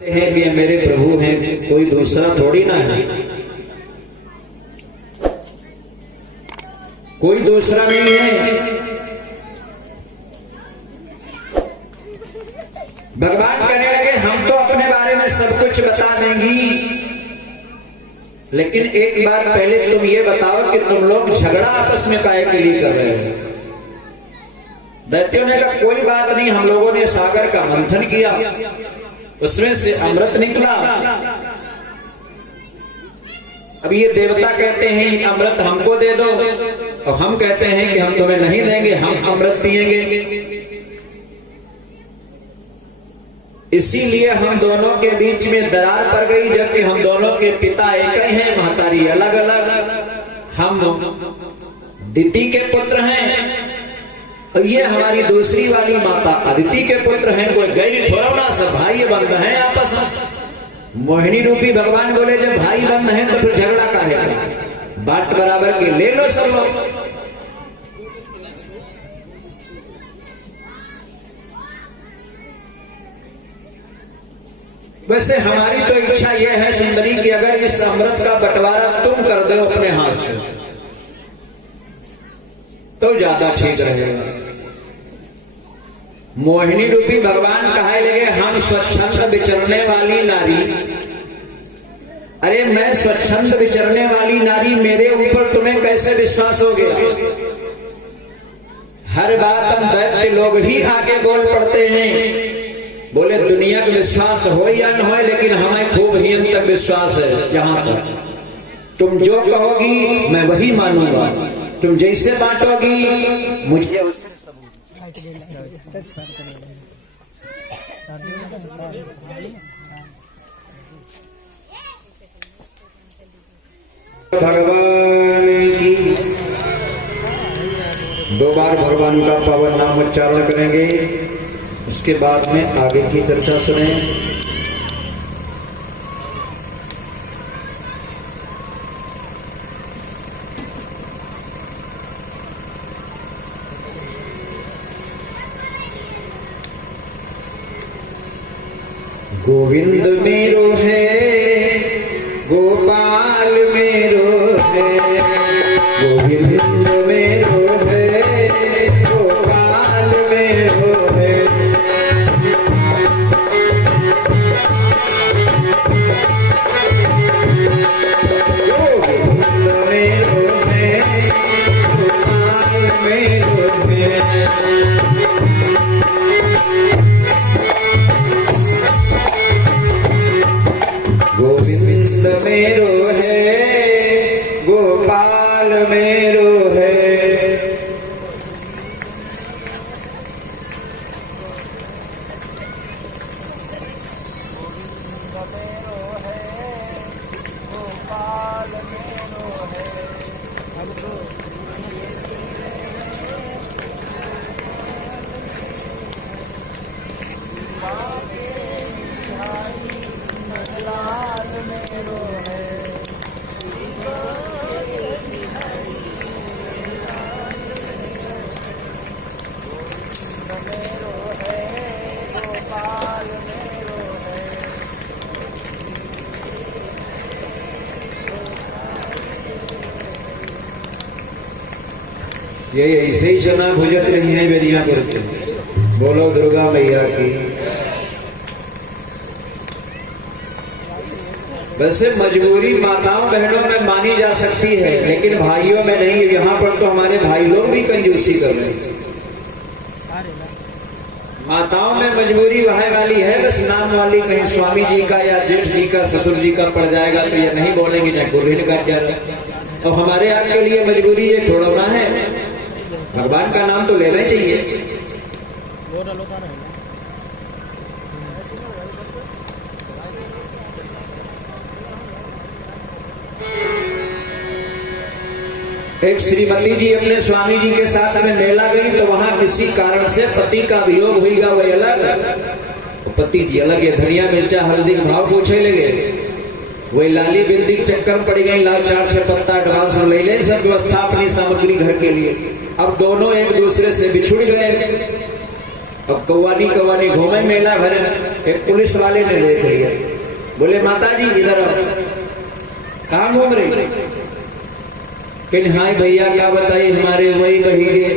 हैं कि मेरे प्रभु हैं, कोई दूसरा थोड़ी ना है, कोई दूसरा नहीं है। भगवान कहने लगे हम तो अपने बारे में सब कुछ बता देंगी, लेकिन एक बार पहले तुम ये बताओ कि तुम लोग झगड़ा आपस में काहे के लिए कर रहे हो। दैत्यों ने कहा कोई बात नहीं, हम लोगों ने सागर का मंथन किया, उसमें से अमृत निकला। अब ये देवता कहते हैं अमृत हमको दे दो, और हम कहते हैं कि हम तुम्हें नहीं देंगे, हम अमृत पिएंगे। इसीलिए हम दोनों के बीच में दरार पड़ गई, जबकि हम दोनों के पिता एक ही हैं, महतारी अलग अलग। हम दिति के पुत्र हैं और ये हमारी दूसरी वाली माता अदिति के पुत्र हैं। कोई गैरी थोड़ा ना, सब भाई बंद हैं आपस में। मोहिनी रूपी भगवान बोले जब भाई बंद हैं तो फिर झगड़ा काहे का, बाट बराबर के ले लो सब लोग। वैसे हमारी तो इच्छा यह है सुंदरी कि अगर इस अमृत का बंटवारा तुम कर दो अपने हाथ से तो ज्यादा ठीक रहेगा। मोहिनी रूपी भगवान कहे लगे हम स्वच्छंद विचरने वाली नारी, अरे मैं स्वच्छंद विचरने वाली नारी, मेरे ऊपर तुम्हें कैसे विश्वास हो गया। हर बात हम दैत्य लोग ही आगे बोल पड़ते हैं। बोले दुनिया का विश्वास हो या न हो, लेकिन हमें खूब ही तक विश्वास है। जहां तक तुम जो कहोगी मैं वही मानूंगा, तुम जैसे बांटोगी मुझे भगवान की। दो बार भगवान का पावन नाम उच्चारण करेंगे, उसके बाद में आगे की चर्चा सुने। गोविंद मेरो है, गोपाल मेरो है, गोविंद मेरो है, गोपाल मेरो है। गोविंद मेरो है, गोपाल मेरो है। गोविंद मेरो है, गोपाल मेरो है। ये ऐसे ही जना भुजत रही है बेरिया करके। बोलो दुर्गा मैया की। वैसे मजबूरी माताओं बहनों में मानी जा सकती है, लेकिन भाइयों में नहीं। यहाँ पर तो हमारे भाई लोग भी कंजूसी कर रहे हैं। माताओं में मजबूरी वह वाली है, बस नाम वाली, कहीं स्वामी जी का या जेठ जी का ससुर जी का पड़ जाएगा तो ये नहीं बोलेंगे चाहे गुरहिन का क्या। और हमारे आपके लिए मजबूरी ये थोड़ा ना है, भगवान का नाम तो लेना ही चाहिए। एक श्रीमती जी अपने स्वामी जी के साथ में मेला गई, तो वहां किसी कारण से पति का वियोग हुईगा, वही अलग, पति जी अलग। ये धनिया मिर्चा हल्दी का भाव पूछे लगे, वही लाली बिंदी चक्कर पड़ गई, लाल 4-6 पत्ता एडवांस ले ले, सब व्यवस्था अपनी सामग्री घर के लिए। अब दोनों एक दूसरे से बिछुड़ गए। अब कौवानी कौवानी घूमे मेला भर, एक पुलिस वाले ने देख लिया, बोले माता जी इधर आओ, कहाँ घूम रही? कहीं हाय भैया क्या बताइए हमारे वही बहिगे।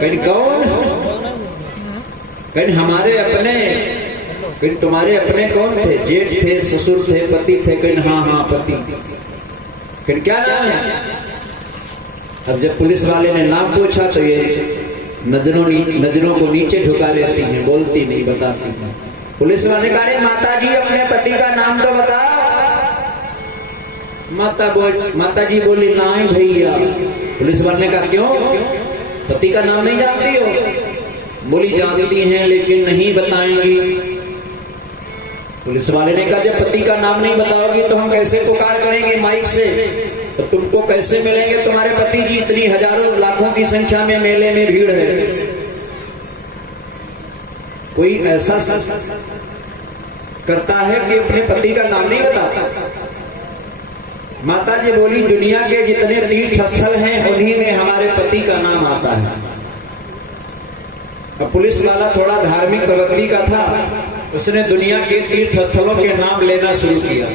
कहीं कौन? कहीं हमारे अपने। कहीं तुम्हारे अपने कौन थे? जेठ थे, ससुर थे, पति थे? कहीं हाँ हाँ पति। कहीं क्या नाम है? अब जब पुलिस वाले ने नाम पूछा तो ये नजरों को नीचे झुका लेती हैं, बोलती नहीं, बताती नहीं। पुलिस वाले कहा माता जी अपने पति का नाम तो बताओ। माता जी बोली नहीं भैया। पुलिस वाले ने कहा क्यों, पति का नाम नहीं जानती हो? बोली जानती हैं लेकिन नहीं बताएंगी। पुलिस वाले ने कहा जब पति का नाम नहीं बताओगी तो हम कैसे पुकार करेंगे माइक से, तो तुमको कैसे मिलेंगे तुम्हारे पति जी? इतनी हजारों लाखों की संख्या में मेले में भीड़ है। कोई ऐसा करता है कि अपने पति का नाम नहीं बताता। माता जी बोली दुनिया के जितने तीर्थ स्थल हैं उन्हीं में हमारे पति का नाम आता है। अब पुलिस वाला थोड़ा धार्मिक प्रवृत्ति का था, उसने दुनिया के तीर्थ स्थलों के नाम लेना शुरू किया।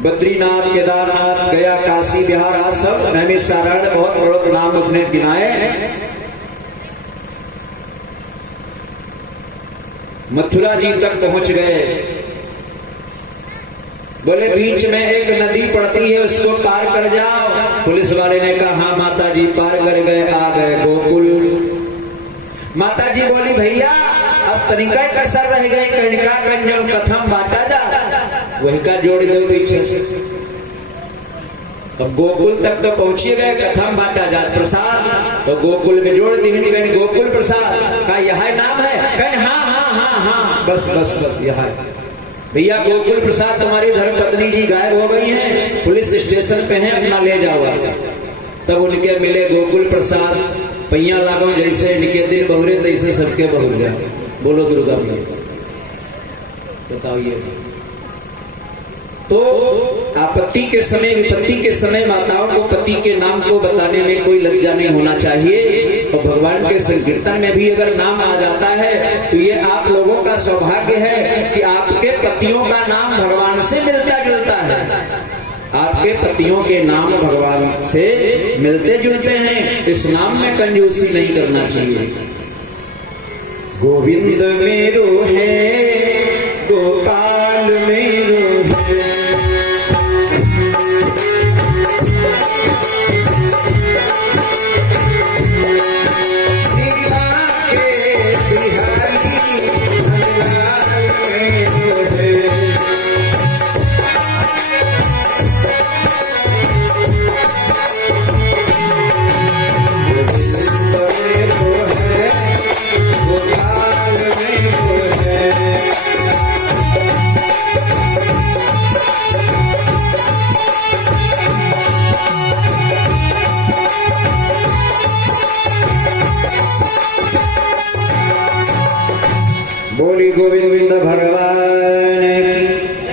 बद्रीनाथ, केदारनाथ, गया, काशी, बिहार, आज सब नैमिषारण्य, बहुत बड़े नाम उसने गिनाए। मथुरा जी तक पहुंच गए। बोले बीच में एक नदी पड़ती है उसको पार कर जाओ। पुलिस वाले ने कहा हाँ माता जी पार कर गए, आ गए गोकुल। माता जी बोली भैया अब तनिका कसर रह गई, कणिका कंजन कथम बांटा जा, वही का जोड़ दो पीछे से। अब गोकुल तक तो पहुंचे गए, कथम बांटा जा प्रसाद, तो गोकुल में जोड़ दी। कहीं गोकुल प्रसाद का यह नाम है? कहीं हाँ हाँ हाँ हाँ बस बस बस यह भैया गोकुल प्रसाद तुम्हारी धर्मपत्नी जी गायब हो गई हैं, पुलिस स्टेशन पे हैं, अपना ले जाओ। तब उनके मिले गोकुल प्रसाद, पैया लागो जैसे इनके दिल बहुरे तैसे सबके बहुर जाए। बोलो दुर्गा मैया। बताओ ये तो आपत्ति के समय, विपत्ति के समय माताओं को पति के नाम को बताने में कोई लज्जा नहीं होना चाहिए। और भगवान के संकीर्तन में भी अगर नाम आ जाता है तो ये आप लोगों का सौभाग्य है कि आपके पतियों का नाम भगवान से मिलता जुलता है। आपके पतियों के नाम भगवान से मिलते जुलते हैं। इस नाम में कंजूसी नहीं करना चाहिए। गोविंद मेरो है, गोपाल मेरो है, बोली गोविंद भगवान की।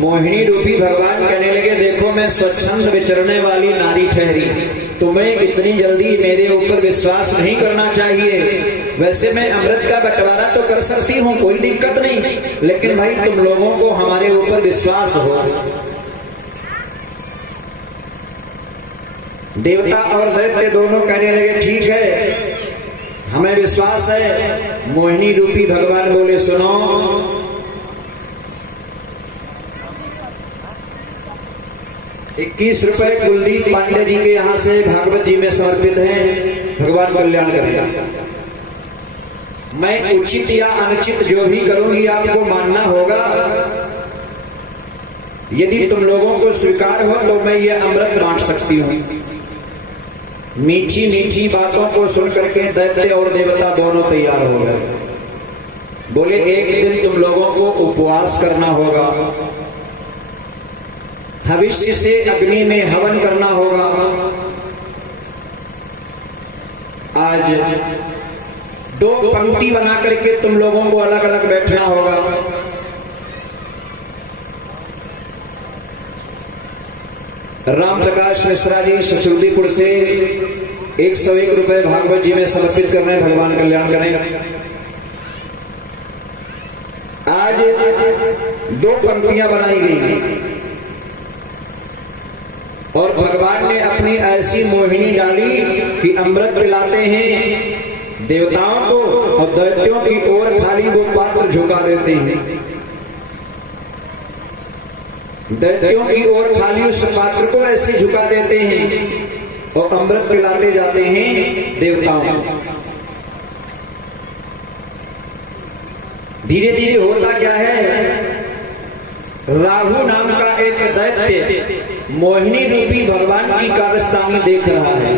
मोहिनी रूपी भगवान कहने लगे देखो मैं स्वच्छंद विचरने वाली नारी ठहरी, तुम्हें इतनी जल्दी मेरे ऊपर विश्वास नहीं करना चाहिए। वैसे मैं अमृत का बंटवारा तो कर सकती हूँ, कोई दिक्कत नहीं, लेकिन भाई तुम लोगों को हमारे ऊपर विश्वास हो। देवता और दैत्य दोनों कहने लगे ठीक है हमें विश्वास है। मोहिनी रूपी भगवान बोले सुनो, 21 रुपए कुलदीप पांडे जी के यहाँ से भागवत जी में समर्पित हैं, भगवान कल्याण करेगा। मैं उचित या अनुचित जो भी करूंगी आपको मानना होगा। यदि तुम लोगों को स्वीकार हो तो मैं ये अमृत बांट सकती हूँ। मीठी मीठी बातों को सुन करके दैत्य और देवता दोनों तैयार हो गए। बोले एक दिन तुम लोगों को उपवास करना होगा, भविष्य से अग्नि में हवन करना होगा। आज 2 पंक्ति बना करके तुम लोगों को अलग अलग बैठना होगा। राम प्रकाश मिश्रा जी ससुरदीपुर से 101 रुपए भागवत जी में समर्पित कर रहे हैं। भगवान कल्याण करें। आज 2 पंक्तियां बनाई गई और भगवान ने अपनी ऐसी मोहिनी डाली कि अमृत पिलाते हैं देवताओं को और दैत्यों की ओर खाली वो पात्र झुका देते हैं। दैत्यों की ओर खाली उस पात्र को ऐसे झुका देते हैं और अमृत पिलाते जाते हैं देवताओं को। धीरे धीरे होता क्या है, राहु नाम का एक दैत्य मोहिनी रूपी भगवान की कारस्तानी देख रहा है।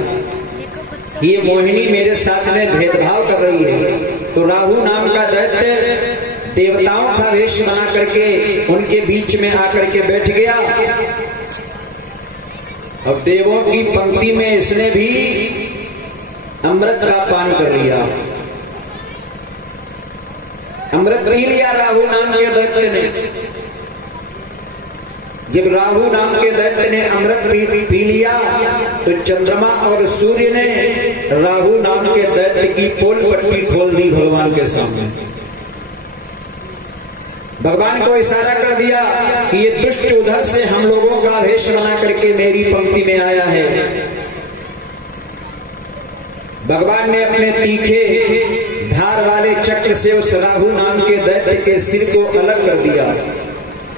ये मोहिनी मेरे साथ में भेदभाव कर रही है। तो राहु नाम का दैत्य देवताओं का वेश बना करके उनके बीच में आकर के बैठ गया। अब देवों की पंक्ति में इसने भी अमृत का पान कर लिया, अमृत पी लिया राहु नाम के दैत्य ने। जब राहु नाम के दैत्य ने अमृत पी लिया तो चंद्रमा और सूर्य ने राहु नाम के दैत्य की पोल पट्टी खोल दी भगवान के सामने। भगवान को इशारा कर दिया कि ये दुष्ट उधर से हम लोगों का वेश बना करके मेरी पंक्ति में आया है। भगवान ने अपने तीखे धार वाले चक्र से उस राहु नाम के दैत्य के सिर को अलग कर दिया।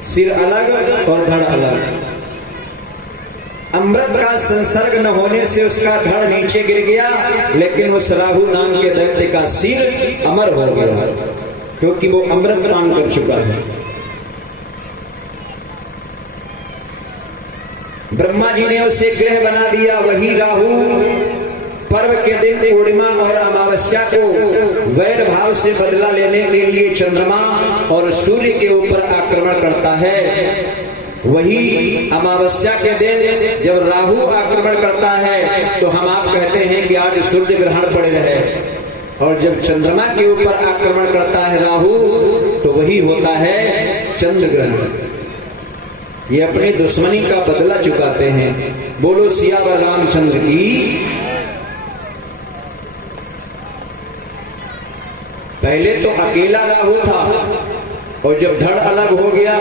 सिर अलग और धड़ अलग। अमृत का संसर्ग न होने से उसका धड़ नीचे गिर गया, लेकिन उस राहु नाम के दैत्य का सिर अमर हो गया, क्योंकि वो अमृत पान कर चुका है। ब्रह्मा जी ने उसे ग्रह बना दिया। वही राहु पर्व के दिन पूर्णिमा और अमावस्या को वैर भाव से बदला लेने के लिए चंद्रमा और सूर्य के ऊपर आक्रमण करता है। वही अमावस्या के दिन जब राहु आक्रमण करता है तो हम आप कहते हैं कि आज सूर्य ग्रहण पड़े रहे, और जब चंद्रमा के ऊपर आक्रमण करता है राहु तो वही होता है चंद्र ग्रहण। ये अपनी दुश्मनी का बदला चुकाते हैं। बोलो सियावर रामचंद्र की। पहले तो अकेला राहु था और जब धड़ अलग हो गया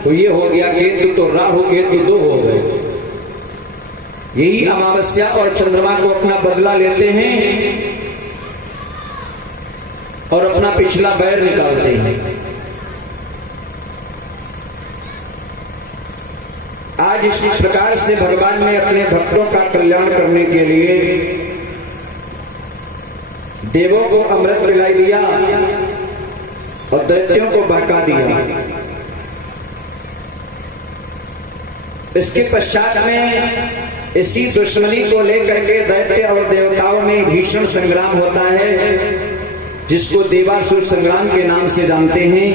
तो ये हो गया केतु, तो राहु केतु 2 हो गए। यही अमावस्या और चंद्रमा को अपना बदला लेते हैं और अपना पिछला बैर निकालते हैं। आज इस प्रकार से भगवान ने अपने भक्तों का कल्याण करने के लिए देवों को अमृत पिलाई दिया और दैत्यों को बहका दिया। इसके पश्चात में इसी दुश्मनी को लेकर के दैत्य और देवताओं में भीषण संग्राम होता है, जिसको देवासुर संग्राम के नाम से जानते हैं।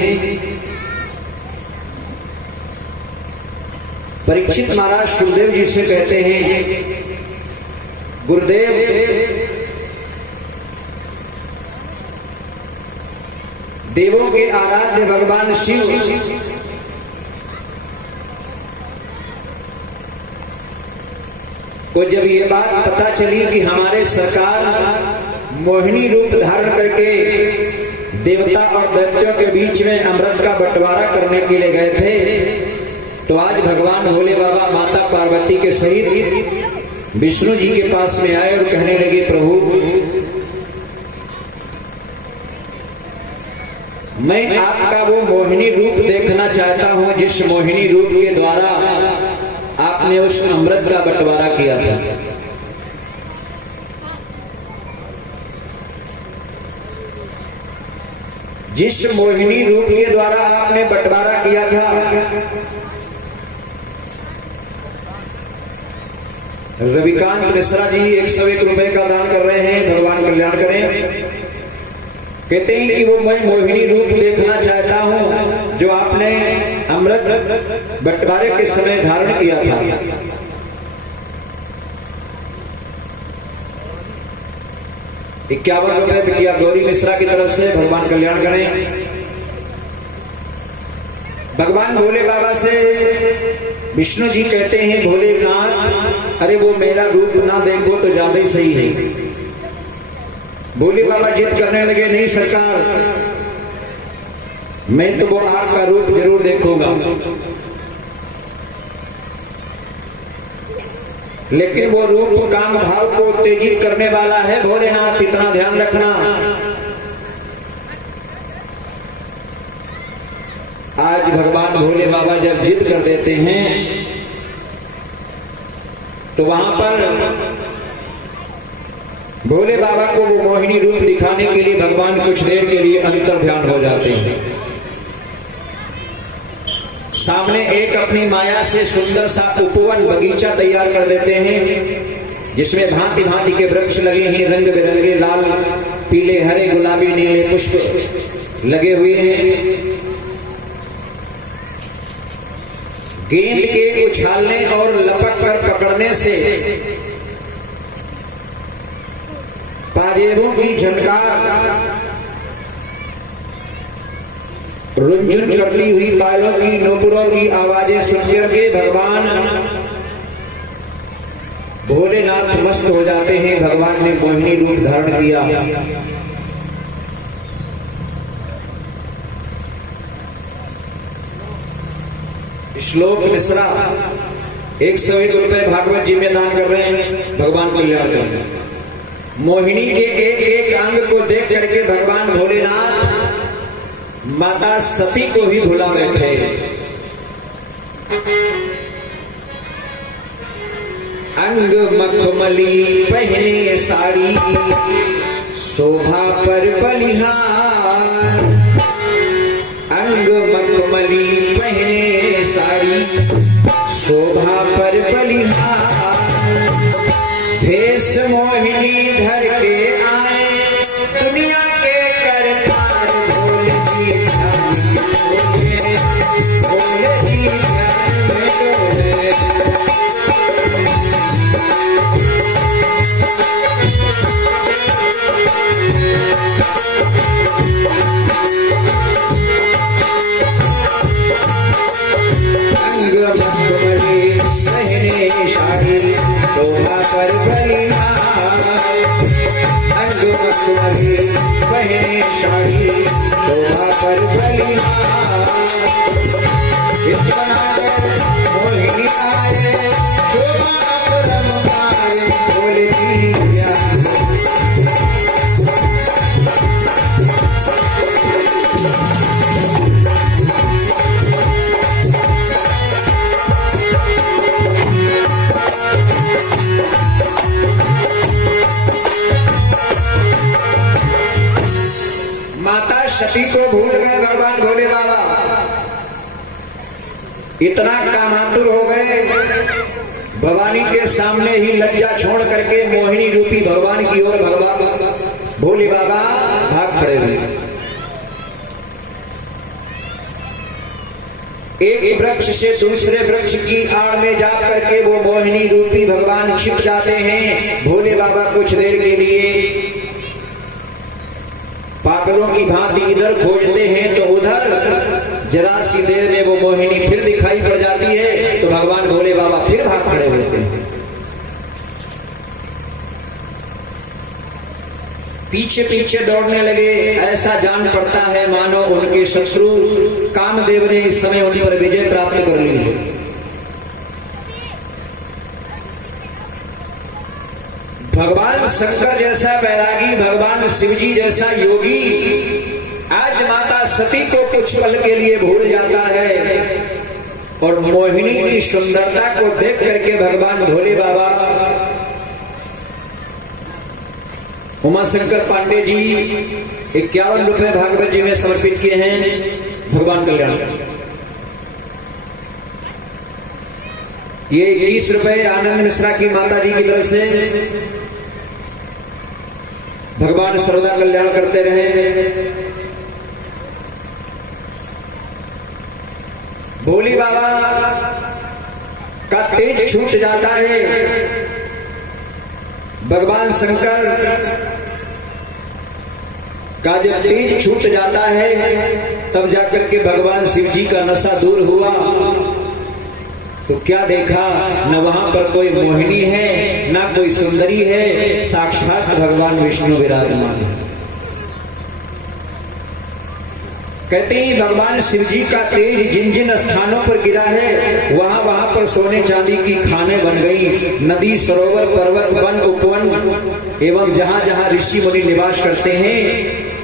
परीक्षित महाराज सुखदेव जी से कहते हैं, गुरुदेव देवों के आराध्य भगवान शिव को जब ये बात पता चली कि हमारे सरकार मोहिनी रूप धारण करके देवता और दैत्यों के बीच में अमृत का बंटवारा करने के लिए गए थे, तो आज भगवान भोले बाबा माता पार्वती के सहित विष्णु जी के पास में आए और कहने लगे, प्रभु मैं आपका वो मोहिनी रूप देखना चाहता हूं जिस मोहिनी रूप के द्वारा आपने उस अमृत का बंटवारा किया था। जिस मोहिनी रूप के द्वारा आपने बंटवारा किया था, रविकांत मिश्रा जी 101 रुपए का दान कर रहे हैं। भगवान कल्याण करें। कहते हैं कि वो मैं मोहिनी रूप देखना चाहता हूं जो आपने अमृत बंटवारे के समय धारण किया था। 51 रुपए बिटिया गौरी मिश्रा की तरफ से। भगवान कल्याण करें। भगवान भोले बाबा से विष्णु जी कहते हैं, भोलेनाथ अरे वो मेरा रूप ना देखो तो ज्यादा ही सही है। भोले बाबा जिद करने लगे, नहीं सरकार, मैं तो वो आपका रूप जरूर देखूंगा, लेकिन वो रूप काम भाव को उत्तेजित करने वाला है भोलेनाथ, इतना ध्यान रखना। आज भगवान भोले बाबा जब जिद कर देते हैं तो वहां पर भोले बाबा को वो मोहिनी रूप दिखाने के लिए भगवान कुछ देर के लिए अंतर ध्यान हो जाते हैं। सामने एक अपनी माया से सुंदर सा उपवन बगीचा तैयार कर देते हैं, जिसमें भांति भांति के वृक्ष लगे हैं, रंग बिरंगे लाल पीले हरे गुलाबी नीले पुष्प लगे हुए हैं। गेंद के उछालने और लपट कर पकड़ने से पाजेबों की झनकार, रुंझुन करती हुई पायलों की नूपुरों की आवाजें सुनकर के भगवान भोलेनाथ मस्त हो जाते हैं। भगवान ने मोहिनी रूप धारण किया। श्लोक मिश्रा 101 रुपए भागवत जी में दान कर रहे हैं, भगवान कल्याण करेंगे। मोहिनी के एक एक अंग को देख करके भगवान भोलेनाथ माता सती को ही भुला बैठे। अंग मखमली पहने साड़ी, शोभा पर बलिहार। अंग मखमली पहने साड़ी, शोभा पर बलिहार। भेष मोहिनी धर के आए, दुनिया के करतार। भोले जी भोले जी अंग मखमली पहने साड़ी, शोभा पर बलिहार। अंग मखमली पहने साड़ी, शोभा पर बलिहार। इस बनाकर मोहिनी आए, शोभा अपरंपार। भोले जी माता सती को भूल गए भगवान भोले बाबा, इतना कामातुर हो गए, भवानी के सामने ही लज्जा छोड़ करके मोहिनी रूपी भगवान की ओर भगवान भोले बाबा भाग खड़े हुए। एक वृक्ष से दूसरे वृक्ष की आड़ में जा करके वो मोहिनी रूपी भगवान छिप जाते हैं। भोले बाबा कुछ देर के लिए पागलों की भांति इधर खोजते हैं तो उधर, जरा सी देर में वो मोहिनी फिर दिखाई पड़ जाती है तो भगवान भोले बाबा फिर भाग खड़े होते हैं। पीछे पीछे दौड़ने लगे, ऐसा जान पड़ता है मानो उनके शत्रु कामदेव ने इस समय उन पर विजय प्राप्त कर ली है। भगवान शंकर जैसा बैरागी, भगवान शिवजी जैसा योगी आज माता सती को कुछ पल के लिए भूल जाता है और मोहिनी की सुंदरता को देख करके भगवान भोले बाबा उमा शंकर पांडे जी 51 रुपए भागवत जी में समर्पित किए हैं। भगवान कल्याण। ये 21 रुपए आनंद मिश्रा की माता जी की तरफ से। भगवान सर्वदा कल्याण करते रहे। भोले बाबा का तेज छूट जाता है। भगवान शंकर का जब तेज छूट जाता है तब जाकर के भगवान शिव जी का नशा दूर हुआ तो क्या देखा, न वहां पर कोई मोहिनी है ना कोई सुंदरी है, साक्षात भगवान विष्णु विराजमान है। कहते हैं भगवान शिव जी का तेज जिन जिन स्थानों पर गिरा है वहां वहां पर सोने चांदी की खानें बन गई। नदी, सरोवर, पर्वत, वन, उपवन एवं जहां जहां ऋषि मुनि निवास करते हैं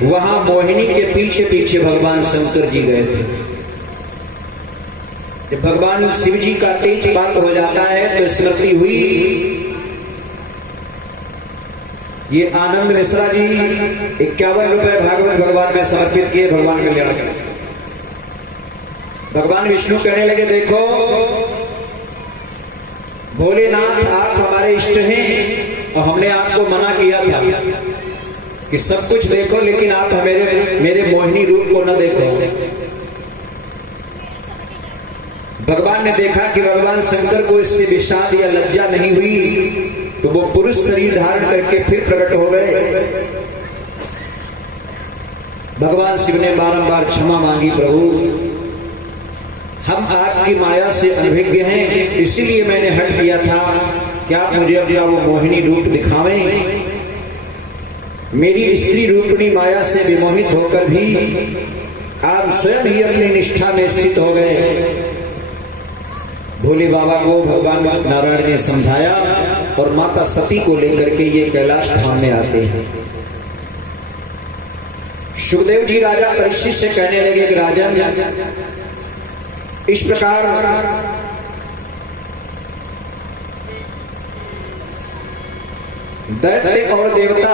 वहां मोहिनी के पीछे पीछे भगवान शंकर जी गए थे। जब भगवान शिव जी का तेज बात हो जाता है तो स्मृति हुई, ये आनंद मिश्रा जी 51 रुपए भागवत भगवान में समर्पित किए, भगवान कल्याण करें। भगवान विष्णु कहने लगे, देखो भोलेनाथ आप हमारे इष्ट हैं और हमने आपको मना किया था कि सब कुछ देखो लेकिन आप मेरे मोहिनी रूप को न देखो। भगवान ने देखा कि भगवान शंकर को इससे विषाद या लज्जा नहीं हुई तो वो पुरुष शरीर धारण करके फिर प्रकट हो गए। भगवान शिव ने बारंबार क्षमा मांगी, प्रभु हम आपकी माया से अनभिज्ञ हैं, इसीलिए मैंने हट किया था कि आप मुझे अपना वो मोहिनी रूप दिखावें। मेरी स्त्री रूपणी माया से विमोहित होकर भी आप स्वयं ही अपनी निष्ठा में स्थित हो गए। भोले बाबा को भगवान नारायण ने समझाया और माता सती को लेकर के ये कैलाश धाम में आते हैं। सुखदेव जी राजा परीक्षित से कहने लगे कि राजन, इस प्रकार दैत्य और देवता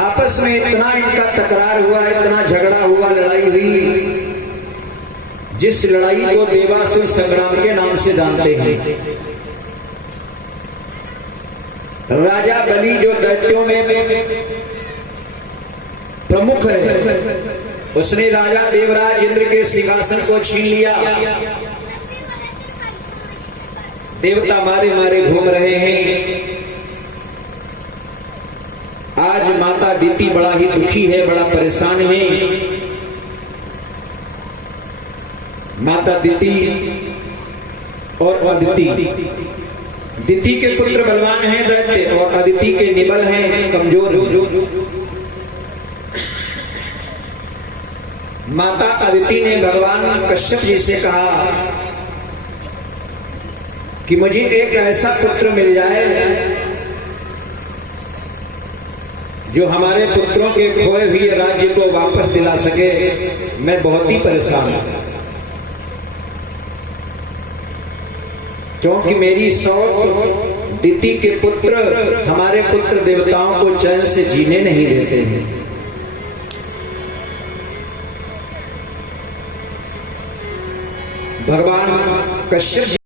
आपस में इतना इनका तकरार हुआ, इतना झगड़ा हुआ, लड़ाई हुई, जिस लड़ाई को देवासुर संग्राम के नाम से जानते हैं। राजा बलि जो दैत्यों में प्रमुख है, उसने राजा देवराज इंद्र के सिंहासन को छीन लिया। देवता मारे मारे घूम रहे हैं। आज माता दिति बड़ा ही दुखी है, बड़ा परेशान है। माता दिति और अदिति, दिति के पुत्र बलवान हैं दैत्य और अदिति के निबल हैं, कमजोर। माता अदिति ने भगवान कश्यप जी से कहा कि मुझे एक ऐसा पुत्र मिल जाए जो हमारे पुत्रों के खोए हुए राज्य को वापस दिला सके। मैं बहुत ही परेशान हूं क्योंकि मेरी सौत दिति के पुत्र हमारे पुत्र देवताओं को चैन से जीने नहीं देते हैं। भगवान कश्यप